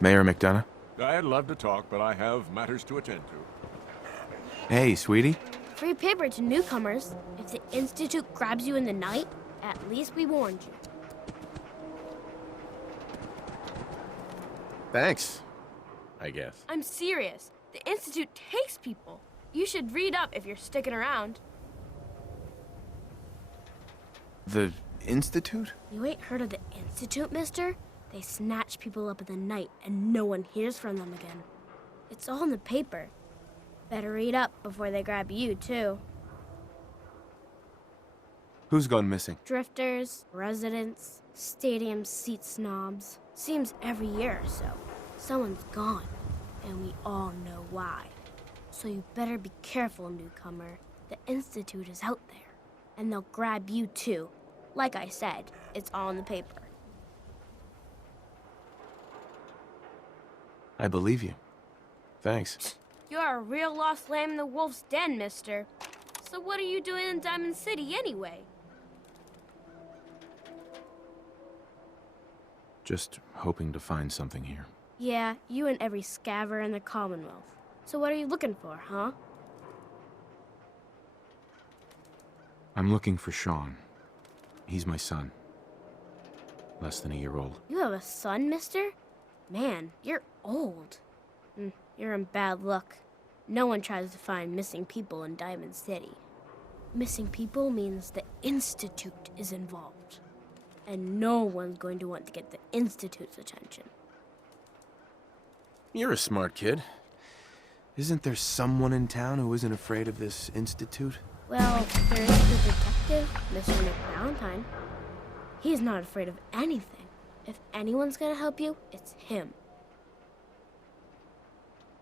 Mayor McDonough? I'd love to talk, but I have matters to attend to. Hey, sweetie. Free paper to newcomers. If the Institute grabs you in the night, at least we warned you. Thanks, I guess. I'm serious. The Institute takes people. You should read up if you're sticking around. The Institute? You ain't heard of the Institute, mister? They snatch people up in the night and no one hears from them again. It's all in the paper. Better read up before they grab you, too. Who's gone missing? Drifters, residents, stadium seat snobs. Seems every year or so. Someone's gone, and we all know why. So you better be careful, newcomer. The Institute is out there, and they'll grab you, too. Like I said, it's all in the paper. I believe you. Thanks. You're a real lost lamb in the wolf's den, mister. So what are you doing in Diamond City anyway? Just hoping to find something here. Yeah, you and every scaver in the Commonwealth. So what are you looking for, huh? I'm looking for Sean. He's my son. Less than a year old. You have a son, mister? Man, you're old. You're in bad luck. No one tries to find missing people in Diamond City. Missing people means the Institute is involved. And no one's going to want to get the Institute's attention. You're a smart kid. Isn't there someone in town who isn't afraid of this Institute? Well, there's the detective, Mr. McValentine. He's not afraid of anything. If anyone's gonna help you, it's him.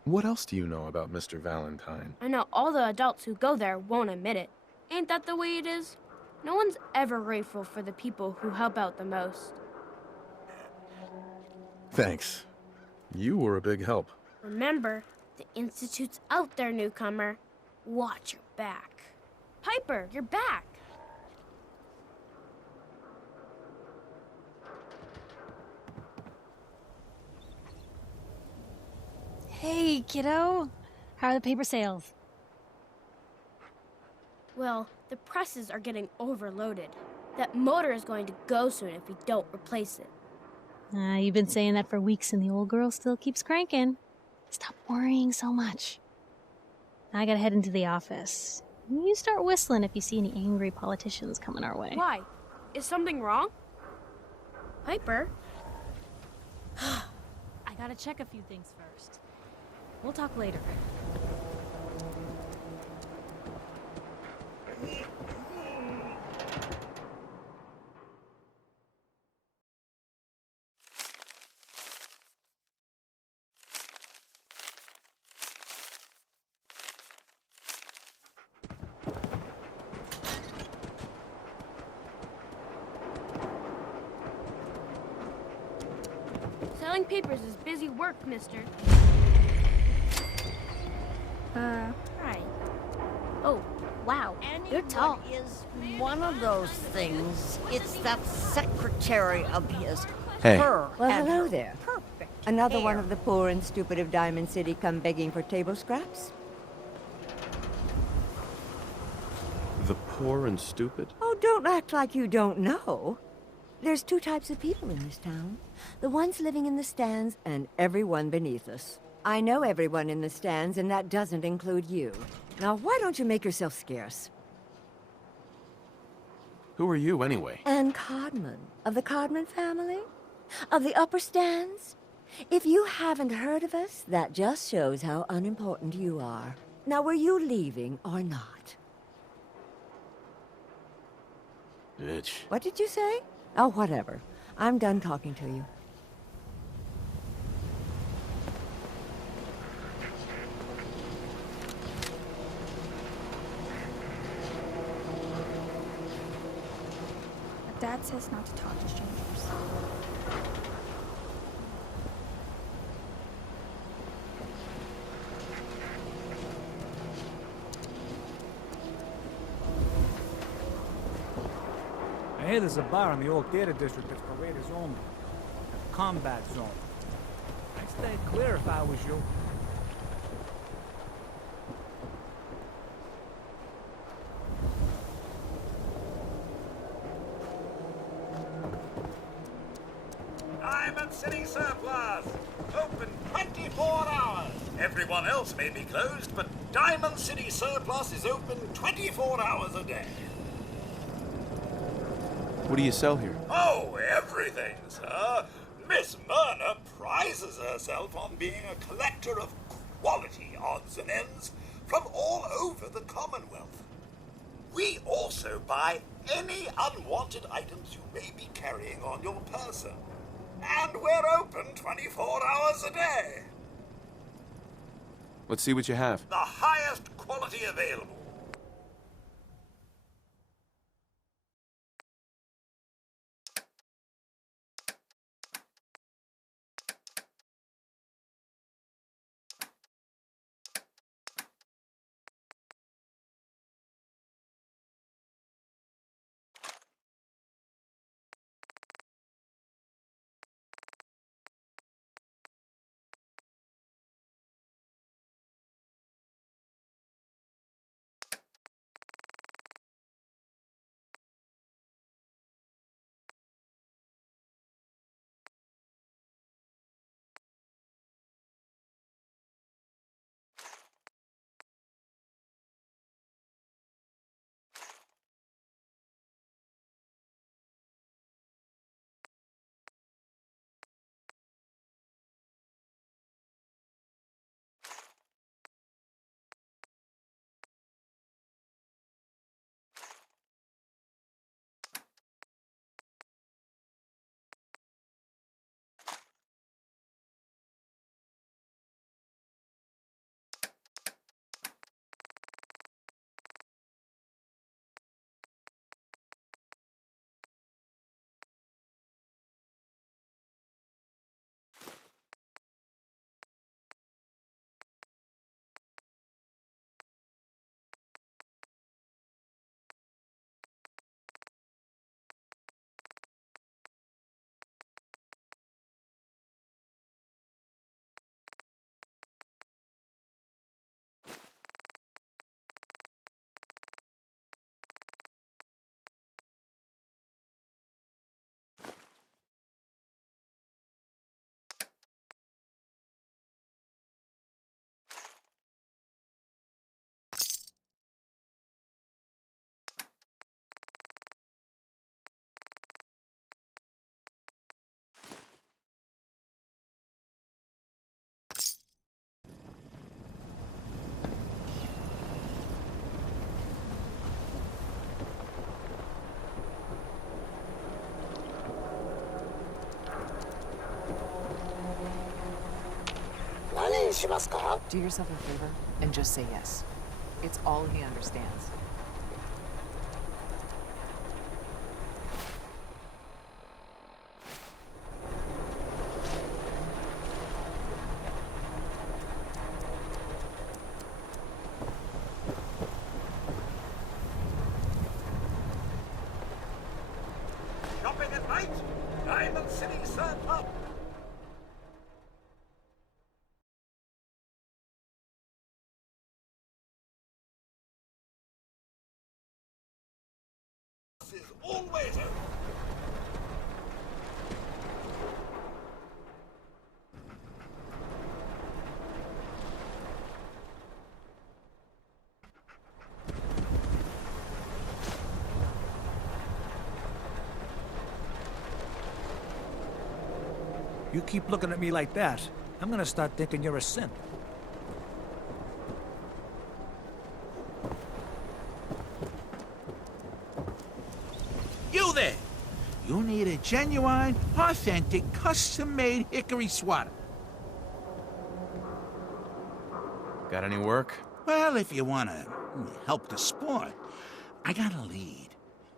What else do you know about Mr. Valentine? I know all the adults who go there won't admit it. Ain't that the way it is? No one's ever grateful for the people who help out the most. Thanks. You were a big help. Remember, the Institute's out there, newcomer. Watch your back. Piper, you're back. Hey, kiddo. How are the paper sales? Well, the presses are getting overloaded. That motor is going to go soon if we don't replace it. You've been saying that for weeks and the old girl still keeps cranking. Stop worrying so much. I gotta head into the office. You start whistling if you see any angry politicians coming our way. Why? Is something wrong? Piper? I gotta check a few things first. We'll talk later. Selling papers is busy work, mister. Hi. Oh, wow. You're tall. Is one of those things. It's that secretary of his. Hey. Her Well, and hello her there. Perfect. Another one hair. of the poor and stupid of Diamond City come begging for table scraps? The poor and stupid? Oh, don't act like you don't know. There's two types of people in this town. The ones living in the stands and everyone beneath us. I know everyone in the stands, and that doesn't include you. Now, why don't you make yourself scarce? Who are you, anyway? Anne Codman, of the Codman family? Of the upper stands? If you haven't heard of us, that just shows how unimportant you are. Now, were you leaving or not? Bitch. What did you say? Oh, whatever. I'm done talking to you. Dad says not to talk to strangers. I hear there's a bar in the old theater district that's for raiders only. A combat zone. Nice stay clear if I was you. Diamond City Surplus! Open 24 hours! Everyone else may be closed, but Diamond City Surplus is open 24 hours a day. What do you sell here? Oh, everything, sir. Miss Myrna prizes herself on being a collector of quality odds and ends from all over the Commonwealth. We also buy any unwanted items you may be carrying on your person. And we're open 24 hours a day. Let's see what you have. The highest quality available. Do yourself a favor and just say yes. It's all he understands. Shopping at night? Diamond City Surplus. Is always open. You keep looking at me like that, I'm gonna start thinking you're a simp. You there! You need a genuine, authentic, custom-made hickory sweater. Got any work? Well, if you want to help the sport, I got a lead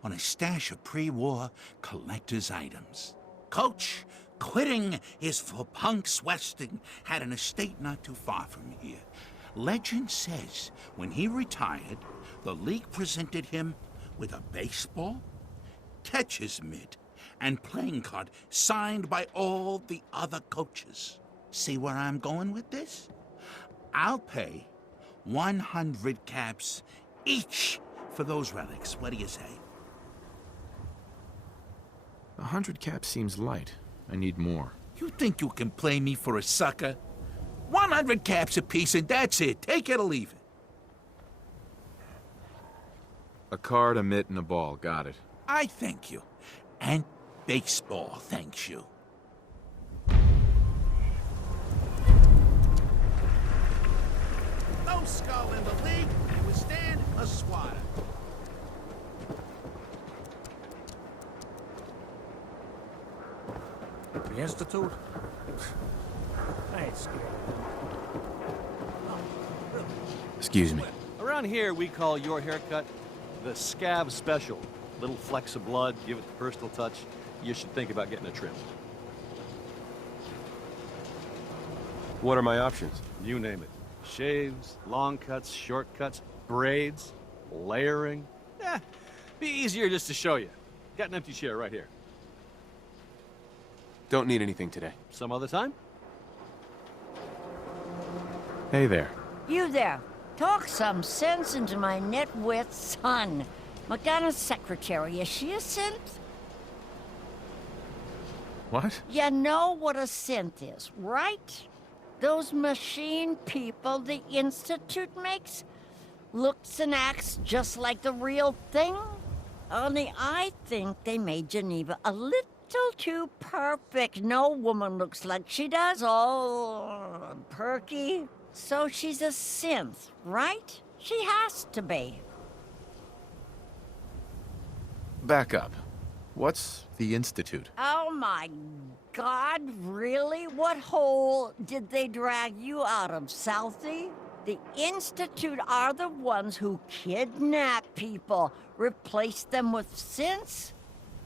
on a stash of pre-war collector's items. Coach, quitting is for punks Weston had an estate not too far from here. Legend says when he retired, the league presented him with a baseball, catcher's mitt, and playing card signed by all the other coaches. See where I'm going with this? I'll pay 100 caps each for those relics. What do you say? 100 caps seems light. I need more. You think you can play me for a sucker? 100 caps apiece and that's it. Take it or leave it. A card, a mitt, and a ball. Got it. I thank you. And baseball thanks you. No skull in the league can withstand a swatter. The Institute? I ain't scared. Excuse me. Around here, we call your haircut the scab special. Little flecks of blood, give it the personal touch. You should think about getting a trim. What are my options? You name it. Shaves, long cuts, short cuts, braids, layering. Be easier just to show you. Got an empty chair right here. Don't need anything today. Some other time? Hey there. You there. Talk some sense into my nitwit son. McDonough's secretary, is she a synth? What? You know what a synth is, right? Those machine people the Institute makes? Looks and acts just like the real thing? Only I think they made Geneva a little too perfect. No woman looks like she does, all perky. So she's a synth, right? She has to be. Back up. What's the Institute? Oh my God, really? What hole did they drag you out of, Southie? The Institute are the ones who kidnap people, replace them with synths?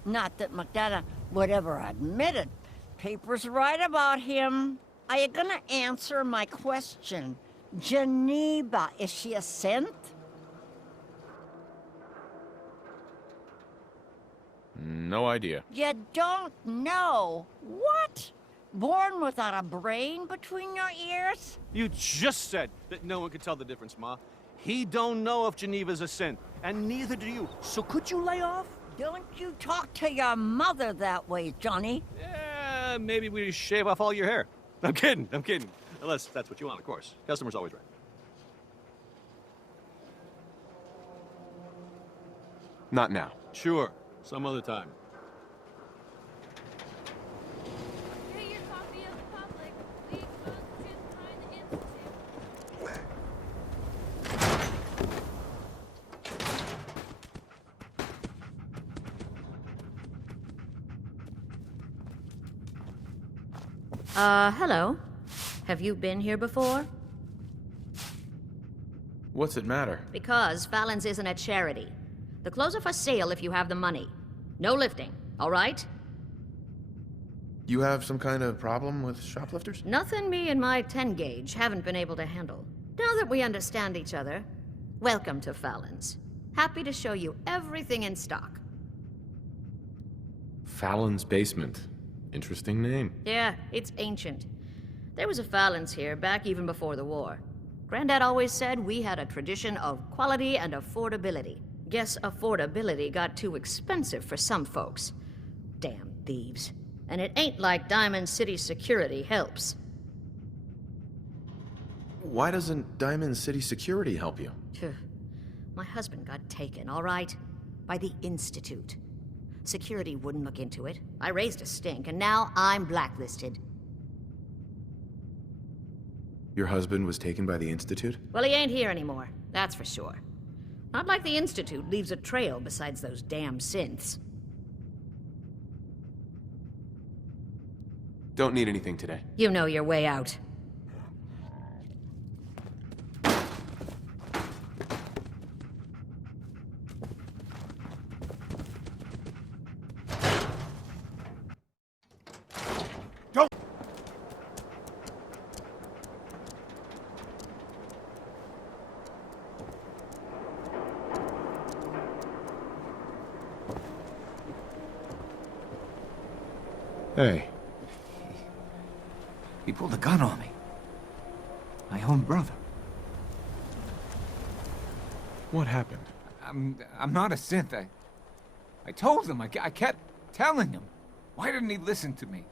Not that McDonough would ever admit it. Papers write about him. Are you gonna answer my question? Geneva, is she a synth? No idea. You don't know? What? Born without a brain between your ears? You just said that no one could tell the difference, Ma. He don't know if Geneva's a synth, and neither do you. So could you lay off? Don't you talk to your mother that way, Johnny. Yeah, maybe we shave off all your hair. I'm kidding. Unless that's what you want, of course. Customer's always right. Not now. Sure, some other time. Hello. Have you been here before? What's it matter? Because Fallon's isn't a charity. The clothes are for sale if you have the money. No lifting, all right? You have some kind of problem with shoplifters? Nothing me and my 10-gauge haven't been able to handle. Now that we understand each other, welcome to Fallon's. Happy to show you everything in stock. Fallon's Basement. Interesting name. Yeah, it's ancient. There was a Fallon's here back even before the war. Granddad always said we had a tradition of quality and affordability. Guess affordability got too expensive for some folks. Damn thieves. And it ain't like Diamond City security helps. Why doesn't Diamond City Security help you? My husband got taken, all right? By the Institute. Security wouldn't look into it. I raised a stink, and now I'm blacklisted. Your husband was taken by the Institute? Well, he ain't here anymore, that's for sure. Not like the Institute leaves a trail besides those damn synths. Don't need anything today. You know your way out. Hey. He pulled a gun on me. My own brother. What happened? I'm not a synth. I told him. I kept telling him. Why didn't he listen to me?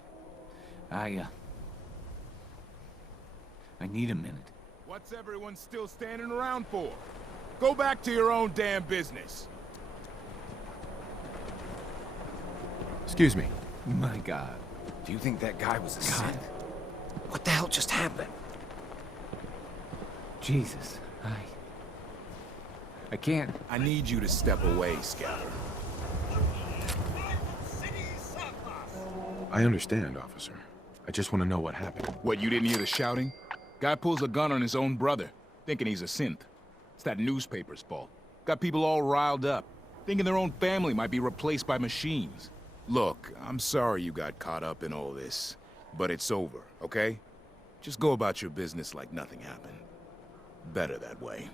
I need a minute. What's everyone still standing around for? Go back to your own damn business. Excuse me. My God. Do you think that guy was a synth? What the hell just happened? Jesus, I can't. I need you to step away, Scout. I understand, officer. I just want to know what happened. What, you didn't hear the shouting? Guy pulls a gun on his own brother, thinking he's a synth. It's that newspaper's fault. Got people all riled up, thinking their own family might be replaced by machines. Look, I'm sorry you got caught up in all this, but it's over, okay? Just go about your business like nothing happened. Better that way.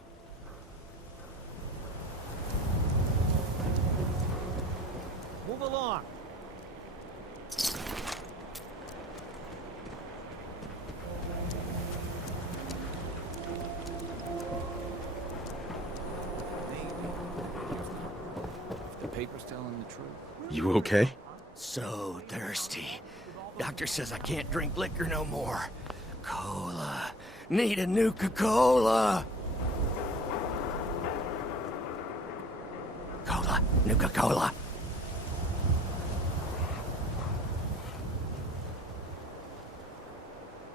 Move along. The paper's telling the truth. You okay? So thirsty. Doctor says I can't drink liquor no more. Cola. Need a Nuka-Cola. Cola. Nuka-Cola.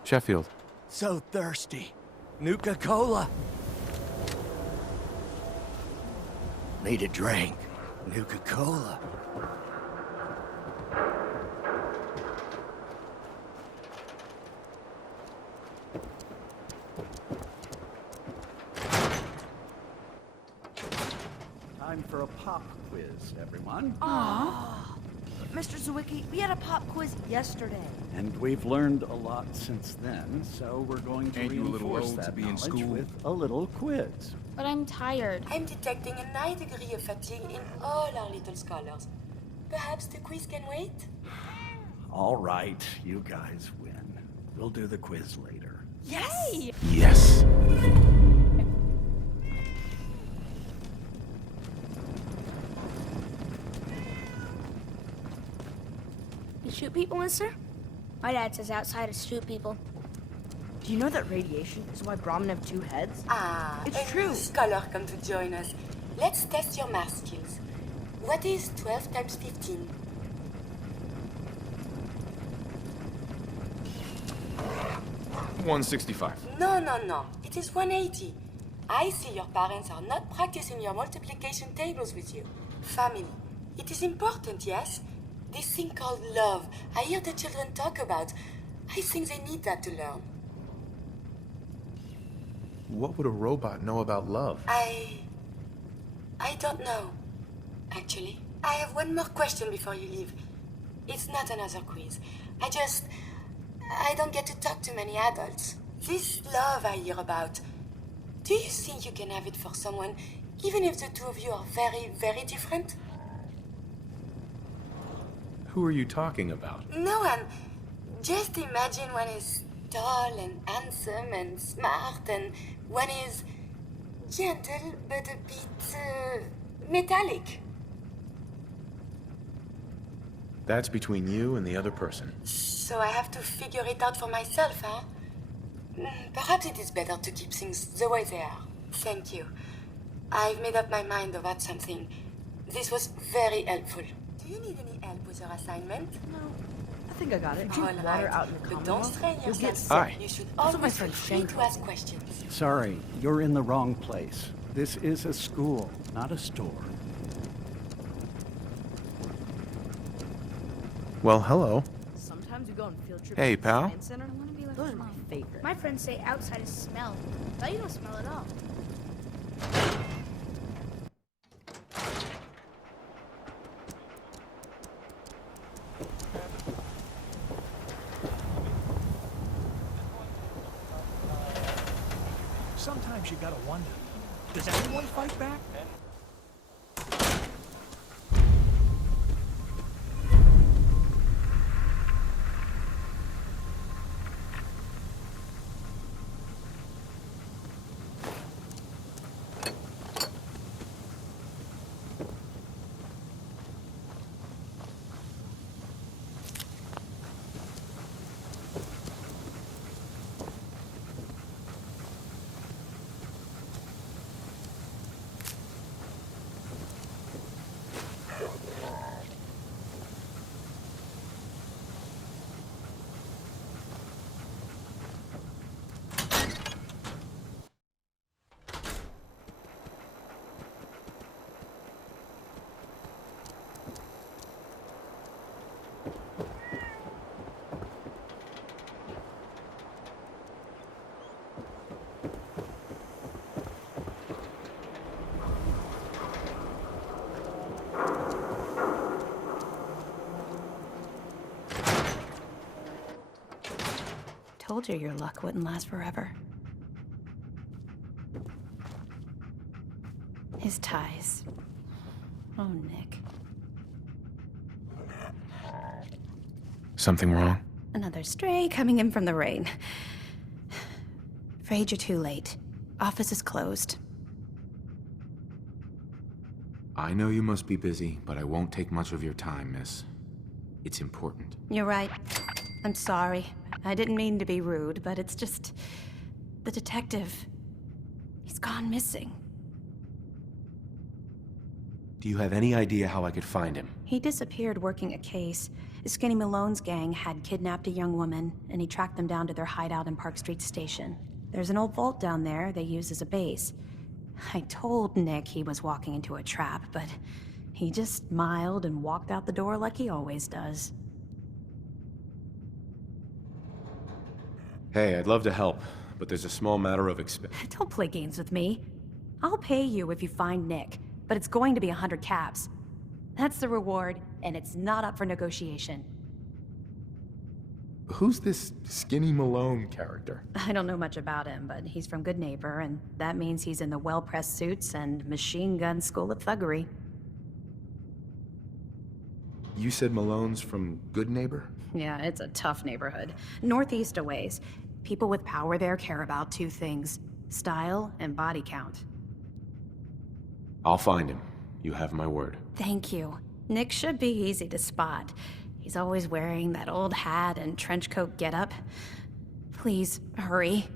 Sheffield. So thirsty. Nuka-Cola. Need a drink. Nuka-Cola. Time for a pop quiz, everyone. Aww. Mr. Zwicky, we had a pop quiz yesterday. And we've learned a lot since then, so we're going to Ain't you a little reinforce old to that be in knowledge school? with a little quiz. But I'm tired. I'm detecting a high degree of fatigue in all our little scholars. Perhaps the quiz can wait? All right, you guys win. We'll do the quiz later. Yes! Yes. You shoot people, mister? My dad says outsiders shoot people. Do you know that radiation is why Brahmin have two heads? Ah, It's a true. new scholar come to join us. Let's test your math skills. What is 12 times 15? $165. No. It is 180. I see your parents are not practicing your multiplication tables with you. Family. It is important, yes? This thing called love. I hear the children talk about. I think they need that to learn. What would a robot know about love? I don't know, actually. I have one more question before you leave. It's not another quiz. I don't get to talk to many adults. This love I hear about, do you think you can have it for someone, even if the two of you are very, very different? Who are you talking about? No one. Just imagine one is tall and handsome and smart, and one is gentle but a bit metallic. That's between you and the other person. So I have to figure it out for myself, huh? Perhaps it is better to keep things the way they are. Thank you. I've made up my mind about something. This was very helpful. Do you need any help with your assignment? No. I think I got it. Drink All water right. out in the But common don't room. strain You'll get yourself. sick. Hi. You should That's what my always feel friend free Shane to told ask me. questions. Sorry, you're in the wrong place. This is a school, not a store. Well, hello. Sometimes we go on field trips Hey, to the pal. Science Center. I want to be like Those are my favorite. My friends say outsiders smell, but you don't smell at all. Sometimes you gotta wonder, does anyone fight back? told you your luck wouldn't last forever. His ties. Oh, Nick. Something wrong? Another stray coming in from the rain. Afraid you're too late. Office is closed. I know you must be busy, but I won't take much of your time, miss. It's important. You're right. I'm sorry. I didn't mean to be rude, but it's just... the detective... he's gone missing. Do you have any idea how I could find him? He disappeared working a case. Skinny Malone's gang had kidnapped a young woman, and he tracked them down to their hideout in Park Street Station. There's an old vault down there they use as a base. I told Nick he was walking into a trap, but he just smiled and walked out the door like he always does. Hey, I'd love to help, but there's a small matter of Don't play games with me. I'll pay you if you find Nick, but it's going to be 100 caps. That's the reward, and it's not up for negotiation. Who's this Skinny Malone character? I don't know much about him, but he's from Good Neighbor, and that means he's in the well-pressed suits and machine gun school of thuggery. You said Malone's from Good Neighbor? Yeah, it's a tough neighborhood. Northeast a ways. People with power there care about two things: style and body count. I'll find him. You have my word. Thank you. Nick should be easy to spot. He's always wearing that old hat and trench coat getup. Please, hurry.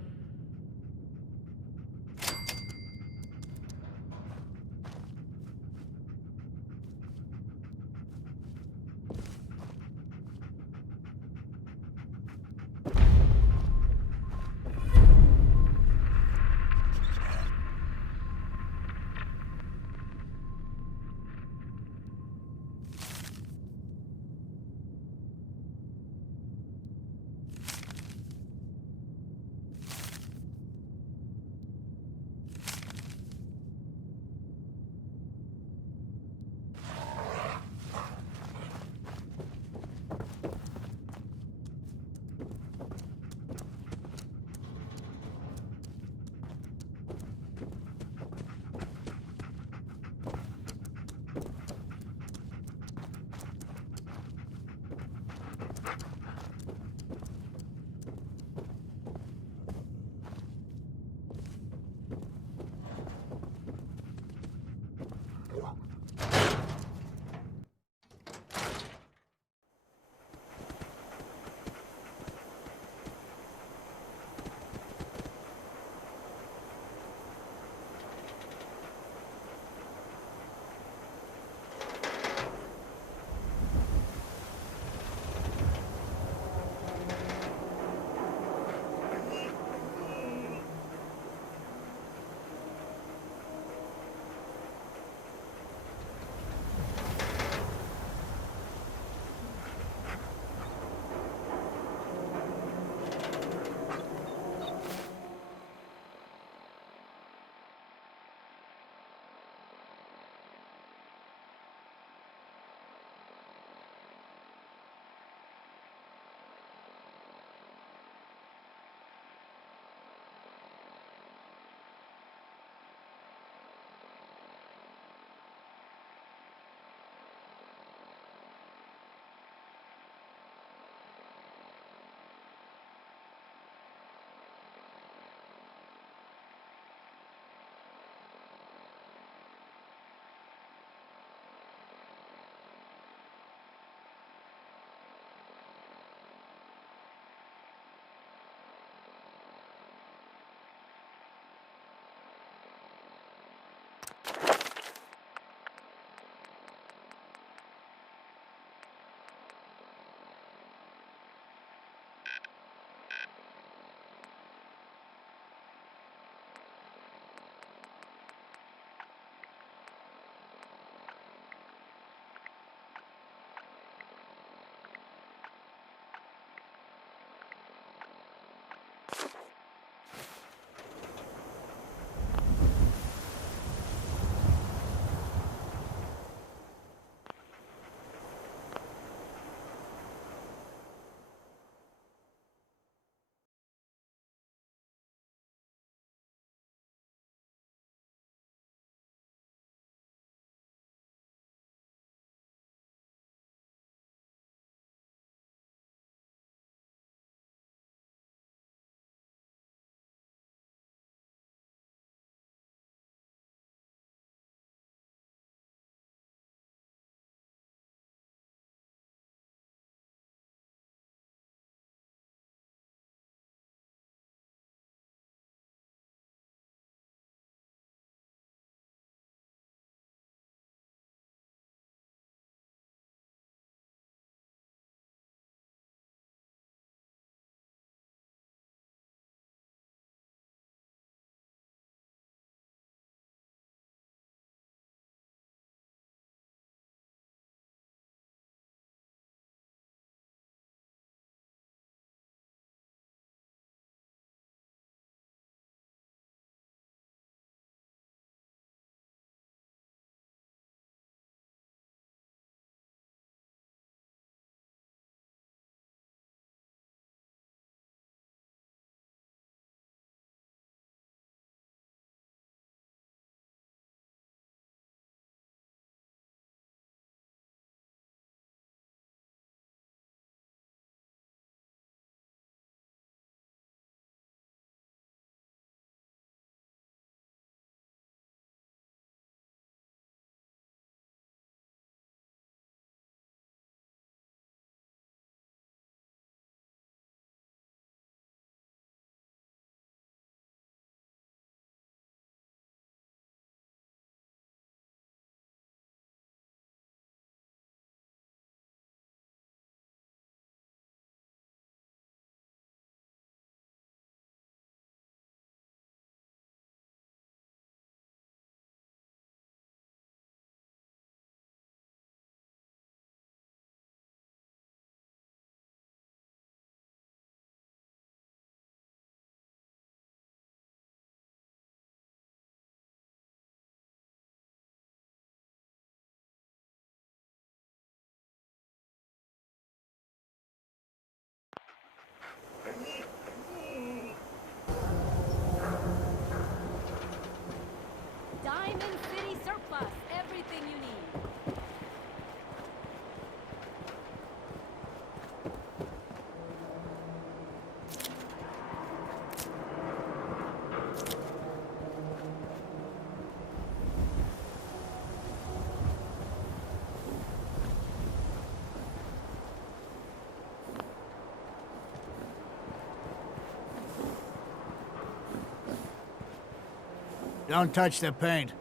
Don't touch the paint.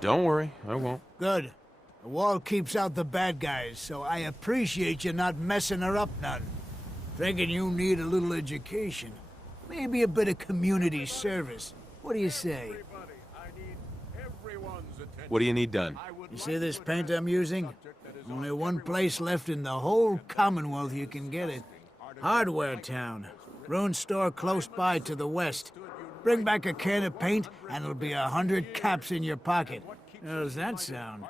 Don't worry, I won't. Good. The wall keeps out the bad guys, so I appreciate you not messing her up none. Thinking you need a little education. Maybe a bit of community service. What do you say? What do you need done? You see this paint I'm using? Only one place left in the whole Commonwealth you can get it. Hardware Town. Ruined store close by to the west. Bring back a can of paint, and it'll be 100 caps in your pocket. How does that sound?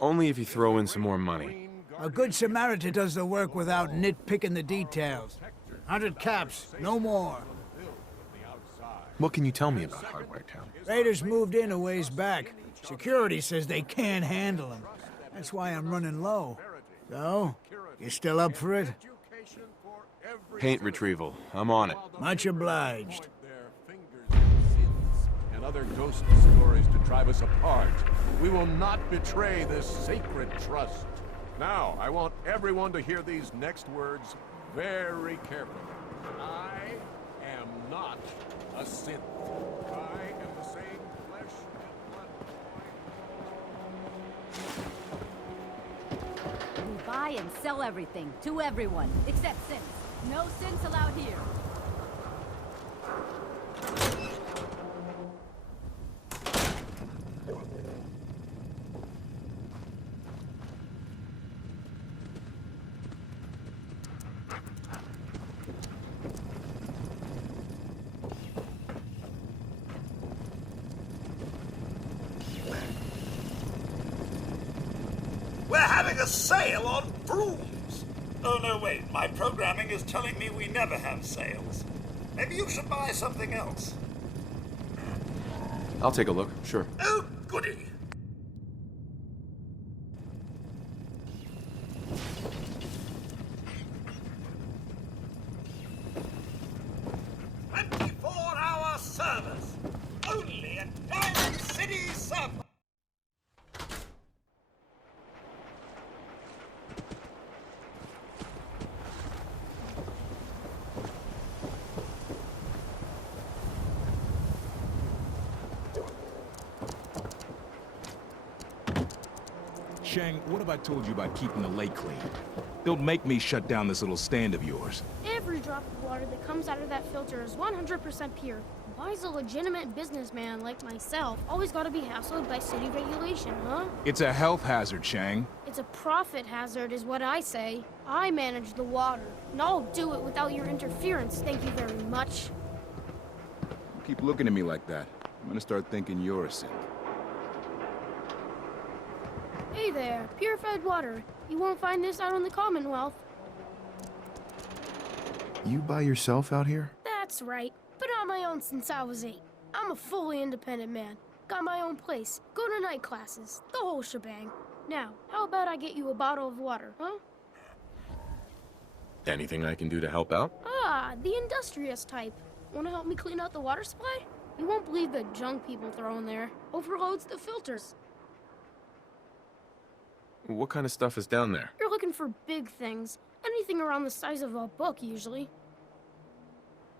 Only if you throw in some more money. A good Samaritan does the work without nitpicking the details. 100 caps, no more. What can you tell me about Hardware Town? Raiders moved in a ways back. Security says they can't handle them. That's why I'm running low. So, you still up for it? Paint retrieval. I'm on it. Much obliged. And other ghost stories to drive us apart. We will not betray this sacred trust. Now, I want everyone to hear these next words very carefully. I am not a synth. I am the same flesh and blood. We buy and sell everything to everyone, except synths. No synths allowed here. We're having a sale on brooms. Oh, no, wait. My programming is telling me we never have sales. Maybe you should buy something else. I'll take a look, sure. Oh, goody. "24-hour service. Only at Diamond City Sub." Shang, what have I told you about keeping the lake clean? Don't make me shut down this little stand of yours. Every drop of water that comes out of that filter is 100% pure. Why's a legitimate businessman like myself always gotta be hassled by city regulation, huh? It's a health hazard, Shang. It's a profit hazard is what I say. I manage the water, and I'll do it without your interference, thank you very much. You keep looking at me like that. I'm gonna start thinking you're a synth. Hey there, purified water. You won't find this out in the Commonwealth. You by yourself out here? That's right. Been on my own since I was 8. I'm a fully independent man. Got my own place, go to night classes, the whole shebang. Now, how about I get you a bottle of water, huh? Anything I can do to help out? Ah, the industrious type. Wanna help me clean out the water supply? You won't believe the junk people throw in there. Overloads the filters. What kind of stuff is down there? You're looking for big things. Anything around the size of a book, usually.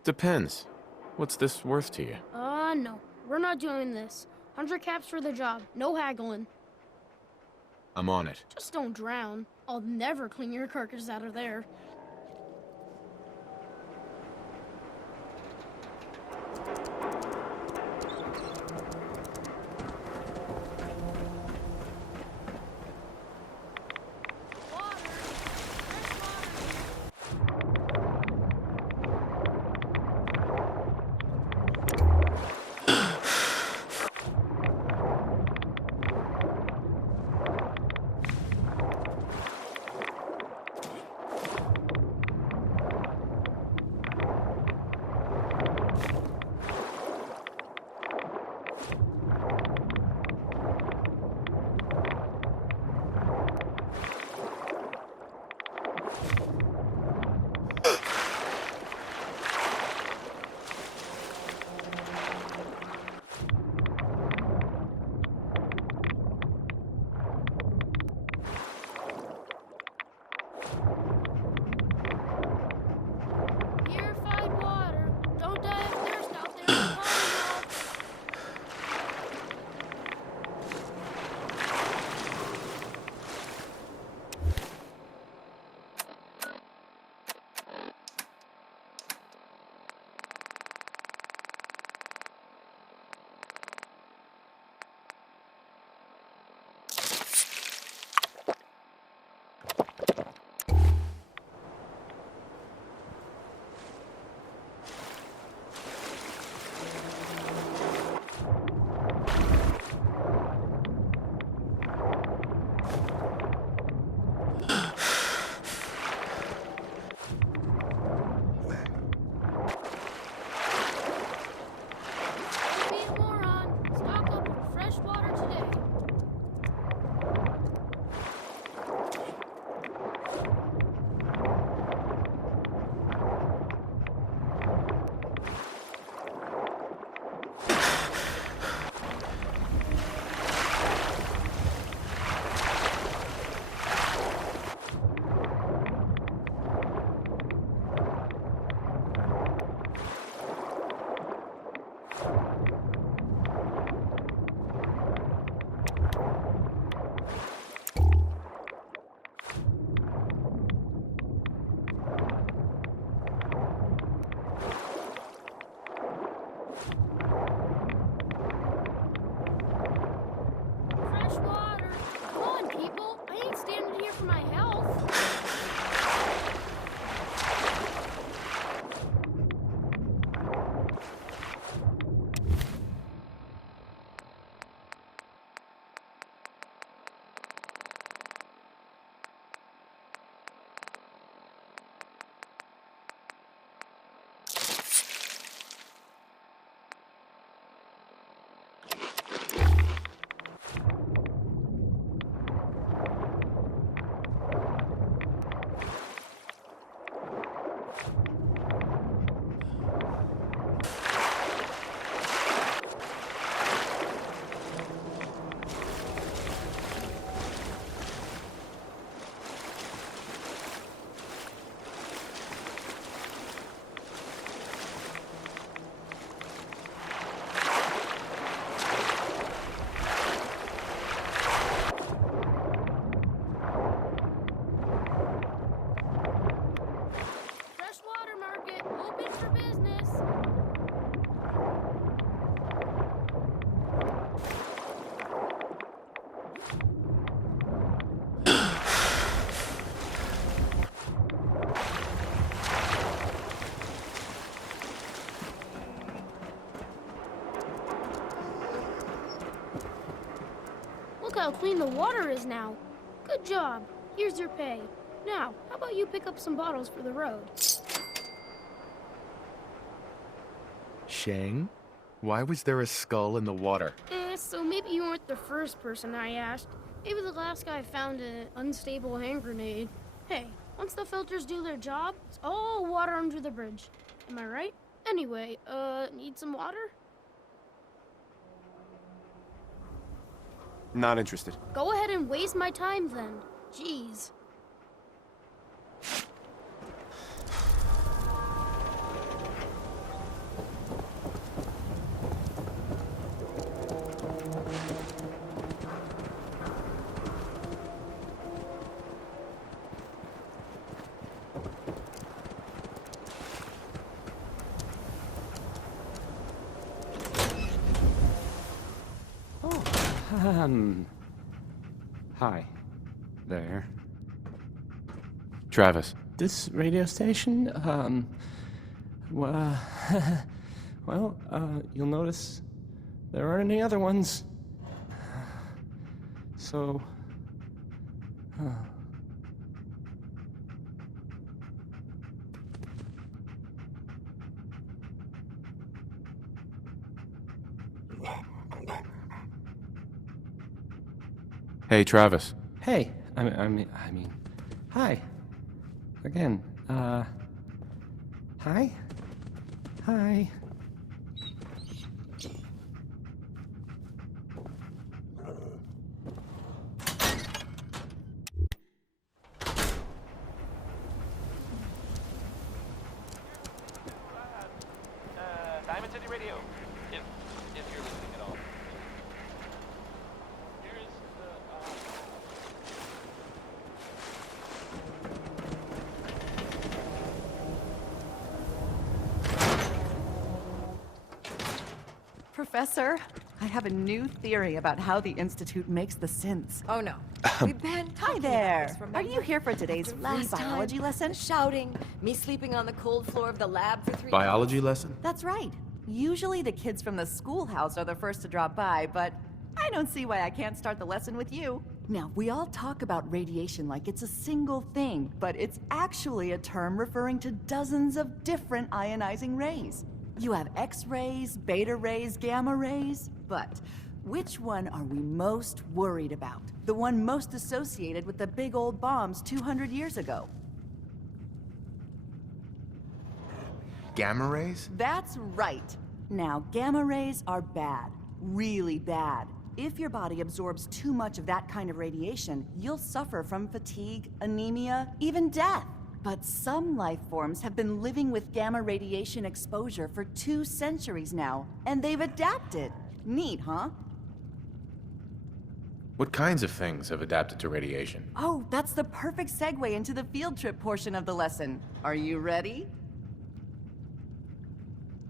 Depends. What's this worth to you? No. We're not doing this. 100 caps for the job. No haggling. I'm on it. Just don't drown. I'll never clean your carcass out of there. how clean the water is now. Good job. Here's your pay. Now, how about you pick up some bottles for the road? Shang, why was there a skull in the water? So maybe you weren't the first person I asked. Maybe the last guy found an unstable hand grenade. Hey, once the filters do their job, it's all water under the bridge. Am I right? Anyway, need some water? Not interested. Go ahead and waste my time then. Jeez. Hi. There. Travis. This radio station, well, you'll notice there aren't any other ones. So, Hey, Travis. hey, I mean, hi. Again, hi? Hi. Diamond City Radio, if you're listening at all. Here is Professor, I have a new theory about how the Institute makes the synths. Oh no. We've been Hi there. Are you here for today's free biology lesson? Shouting, me sleeping on the cold floor of the lab for 3 Biology lesson? That's right. Usually the kids from the schoolhouse are the first to drop by, but I don't see why I can't start the lesson with you. Now, we all talk about radiation like it's a single thing, but it's actually a term referring to dozens of different ionizing rays. You have X-rays, beta rays, gamma rays, but which one are we most worried about? The one most associated with the big old bombs 200 years ago. Gamma rays? That's right. Now, gamma rays are bad. Really bad. If your body absorbs too much of that kind of radiation, you'll suffer from fatigue, anemia, even death. But some life forms have been living with gamma radiation exposure for 2 centuries now, and they've adapted. Neat, huh? What kinds of things have adapted to radiation? Oh, that's the perfect segue into the field trip portion of the lesson. Are you ready?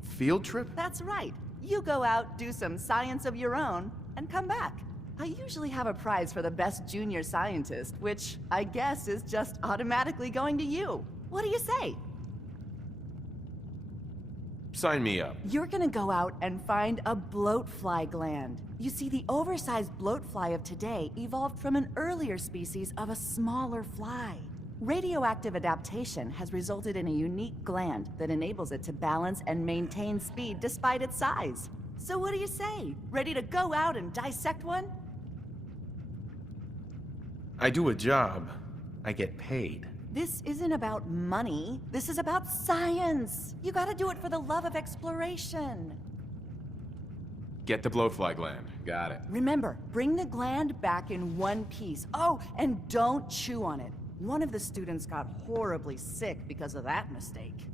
Field trip? That's right. You go out, do some science of your own, and come back. I usually have a prize for the best junior scientist, which I guess is just automatically going to you. What do you say? Sign me up. You're gonna go out and find a bloatfly gland. You see, the oversized bloatfly of today evolved from an earlier species of a smaller fly. Radioactive adaptation has resulted in a unique gland that enables it to balance and maintain speed despite its size. So what do you say? Ready to go out and dissect one? I do a job. I get paid. This isn't about money. This is about science. You gotta do it for the love of exploration. Get the blowfly gland. Got it. Remember, bring the gland back in one piece. Oh, and don't chew on it. One of the students got horribly sick because of that mistake.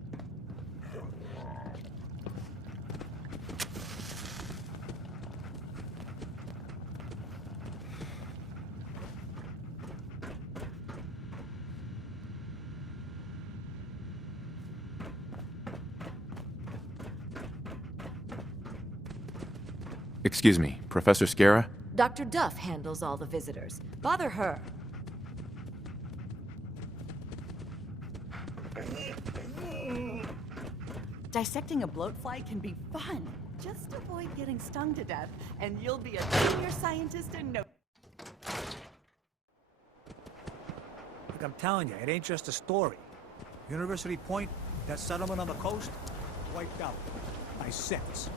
Excuse me, Professor Scara? Dr. Duff handles all the visitors. Bother her. Dissecting a bloatfly can be fun. Just avoid getting stung to death, and you'll be a junior scientist in no... Look, I'm telling you, it ain't just a story. University Point, that settlement on the coast, wiped out by synths.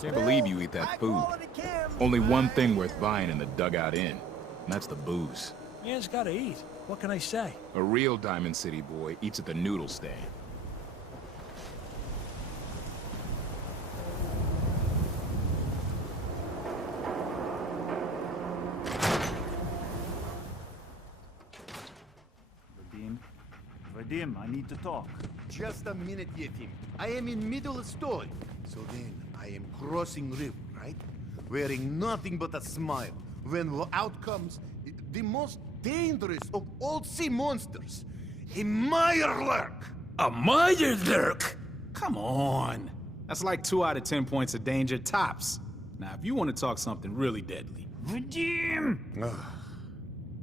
Can't believe you eat that food. Only one thing worth buying in the Dugout Inn, and that's the booze. Man's gotta eat. What can I say? A real Diamond City boy eats at the noodle stand. Vadim, I need to talk. Just a minute, Yetim. I am in middle of story. So then, I am crossing river, right? Wearing nothing but a smile. When out comes the most dangerous of all sea monsters, a Mirelurk! A Mirelurk? Come on. That's like 2 out of 10 points of danger tops. Now, if you want to talk something really deadly. Vadim!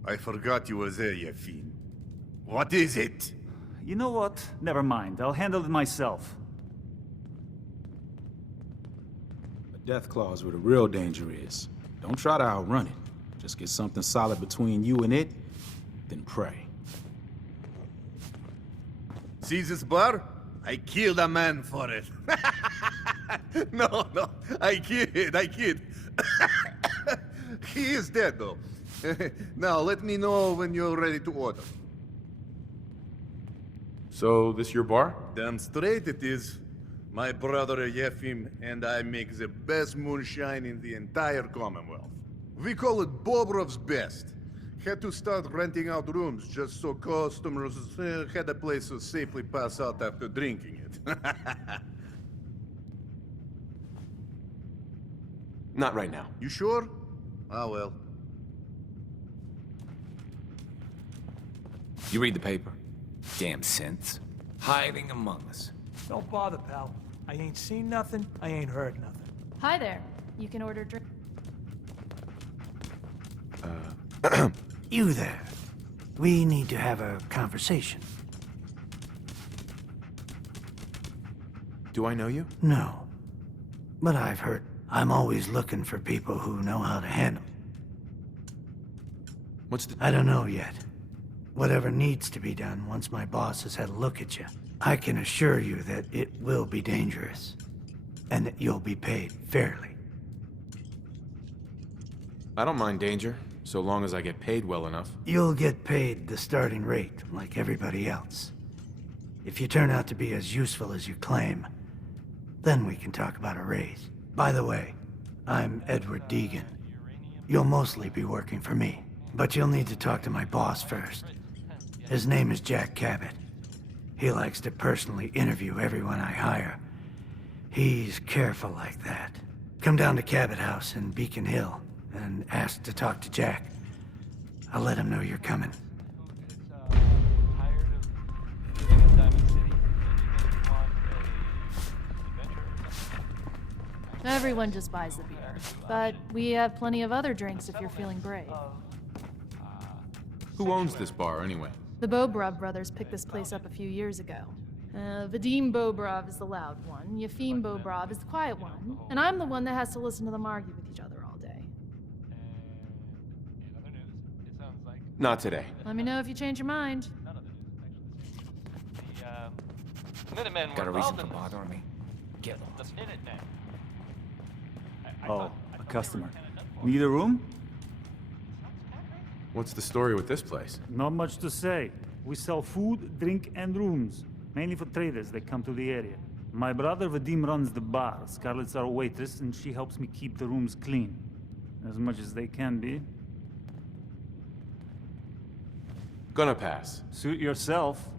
I forgot you were there, Yefim. What is it? You know what? Never mind. I'll handle it myself. A death claw's where the real danger is. Don't try to outrun it. Just get something solid between you and it, then pray. See this bar? I killed a man for it. No, I kid. He is dead, though. Now, let me know when you're ready to order. So, this your bar? Damn straight it is. My brother Yefim and I make the best moonshine in the entire Commonwealth. We call it Bobrov's Best. Had to start renting out rooms just so customers had a place to safely pass out after drinking it. Not right now. You sure? Ah, well. You read the paper? Damn synths. Hiding among us. Don't bother, pal. I ain't seen nothing, I ain't heard nothing. Hi there. You can order drink. You there. We need to have a conversation. Do I know you? No. But I've heard. I'm always looking for people who know how to handle. What's the... I don't know yet. Whatever needs to be done once my boss has had a look at you. I can assure you that it will be dangerous. And that you'll be paid fairly. I don't mind danger, so long as I get paid well enough. You'll get paid the starting rate, like everybody else. If you turn out to be as useful as you claim, then we can talk about a raise. By the way, I'm Edward Deegan. You'll mostly be working for me, but you'll need to talk to my boss first. His name is Jack Cabot. He likes to personally interview everyone I hire. He's careful like that. Come down to Cabot House in Beacon Hill and ask to talk to Jack. I'll let him know you're coming. Everyone just buys the beer. But we have plenty of other drinks if you're feeling brave. Who owns this bar, anyway? The Bobrov brothers picked this place up a few years ago. Vadim Bobrov is the loud one, Yefim Bobrov is the quiet one, and I'm the one that has to listen to them argue with each other all day. Not today. Let me know if you change your mind. Minutemen were Got a reason involved for in this. bothering me? Get The lost. Minutemen. Oh, a customer. Need a room? What's the story with this place? Not much to say. We sell food, drink, and rooms. Mainly for traders that come to the area. My brother Vadim runs the bar. Scarlett's our waitress, and she helps me keep the rooms clean. As much as they can be. Gonna pass. Suit yourself.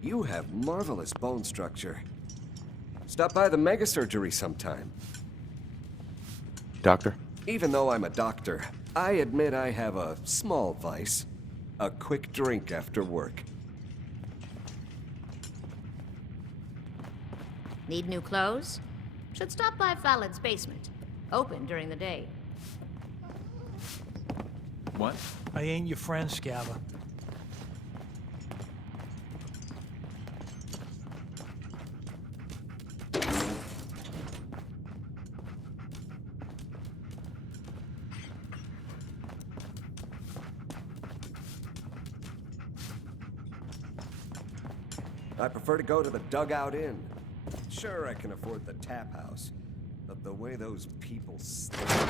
You have marvelous bone structure. Stop by the mega surgery sometime. Doctor? Even though I'm a doctor, I admit I have a small vice. A quick drink after work. Need new clothes? Should stop by Fallon's basement. Open during the day. What? I ain't your friend, Scabba. I prefer to go to the Dugout Inn. Sure, I can afford the tap house, but the way those people stare.